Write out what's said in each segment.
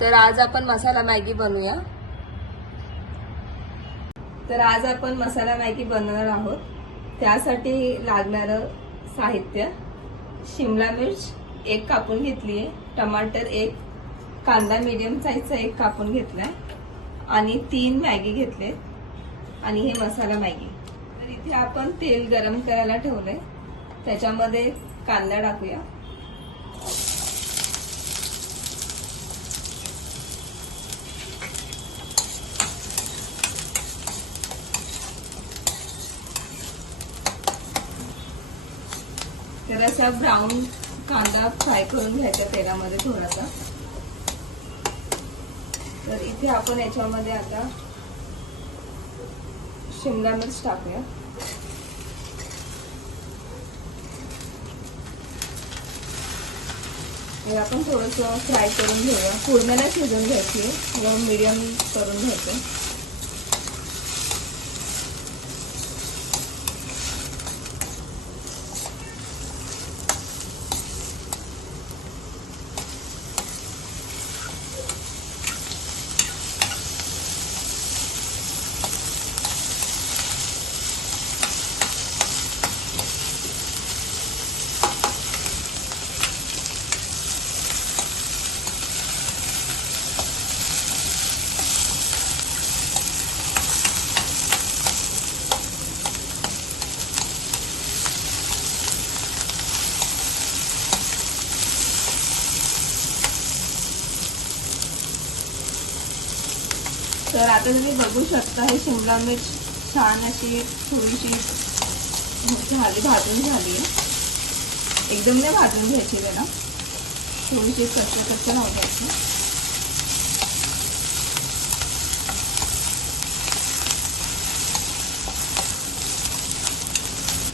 तर आज आपण मसाला मॅगी बनवूया। तर आज आपण मसाला मॅगी बनवणार आहोत। त्यासाठी लागणारं साहित्य: शिमला मिर्च एक कापून घेतली आहे, टमाटर एक, कांदा मीडियम साईजचा एक कापून घेतलाय आणि 3 मॅगी घेतले आणि हे मसाला मॅगी। तर इथे आपण तेल गरम करायला ठेवलंय, त्याच्यामध्ये कांदा टाकूया। तर असा ब्राऊन कांदा फ्राय करून घ्यायचा तेलामध्ये थोडासा। तर इथे आपण याच्यामध्ये आता शिमला मिर्च टाकूया। हे आपण थोडंसं फ्राय करून घेऊया, पूर्णला शिजवून घ्यायची आहे, मीडियम करून घ्यायचं। तर आता तुम्ही बघू शकता हे शिमला मिर्च छान अशी थोडीशी भाजून झाली आहे। एकदम नाही भाजून घ्यायची, त्याला थोडीशी कच्चं राहू द्यायचं।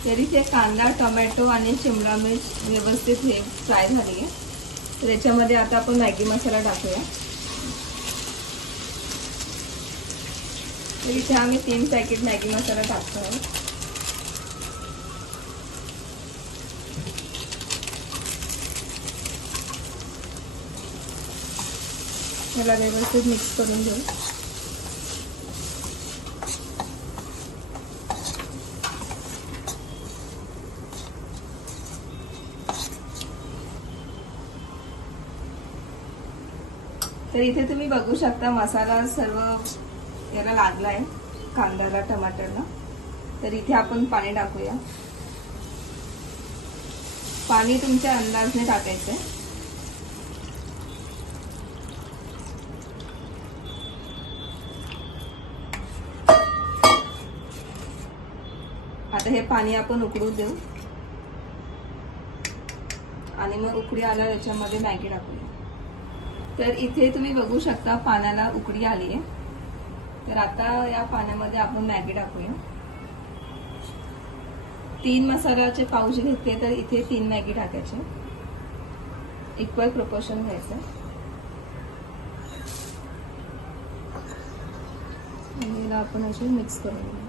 तरी ते कांदा, टोमॅटो आणि शिमला मिर्च व्यवस्थित हे फ्राय झाली आहे। तर याच्यामध्ये आता आपण मॅगी मसाला टाकूया। तर इथे आम्ही 3 पॅकेट मॅगी मसाला टाकतो आहे। याला व्यवस्थित मिक्स करून घेऊ। तर इथे तुम्ही बघू शकता मसाला सर्व याला लागलाय, कांद्याला, टमाटरला। तर इथे आपण पाणी टाकूया। पाणी तुमच्या अंदाजाने टाकायचंय। आता हे पाणी आपण उकळू देऊ आणि मग उकळी आल्यावर याच्यामध्ये मॅगी टाकूया। तर इथे तुम्ही बघू शकता पाण्याला उकळी आली आहे। तर आता या पाण्यामध्ये आपण मॅगी टाकूया। 3 मसाल्याचे पाऊच घेतले, तर इथे 3 मॅगी टाकायचे, इक्वल प्रोपोर्शन घ्यायचं आणि याला आपण असे मिक्स करून घेऊ।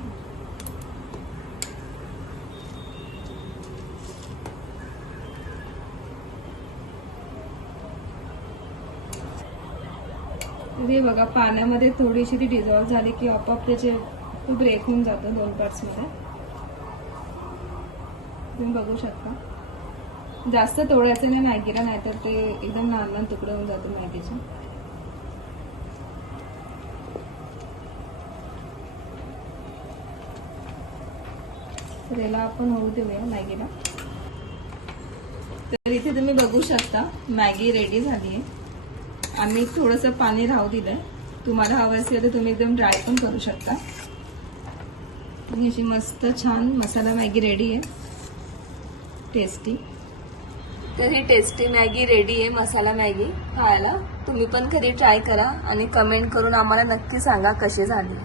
हे बघा पाण्यामध्ये थोडीशी ती डिझॉल्व झाली की आपोआप त्याचे ब्रेक होऊन जातं 2 पार्ट्स मध्ये। तुम्ही बघू शकता, जास्त तोडायचं नाही मॅगीला, नाहीतर ते एकदम लहान लहान तुकडे होऊन जातो मॅगीचे। तर याला आपण होऊ देऊया मॅगीला। तर इथे तुम्ही बघू शकता मॅगी रेडी झाली आहे। आम्ही थोडंसं पाणी राहू दिलंय, तुम्हाला हवं असेल तर तुम्ही एकदम ड्राय पण करू शकता। अशी मस्त छान मसाला मॅगी रेडी आहे, टेस्टी। तर ही टेस्टी मॅगी रेडी आहे, मसाला मॅगी खायला। तुम्ही पण घरी ट्राय करा आणि कमेंट करून आम्हाला नक्की सांगा कशी झाली।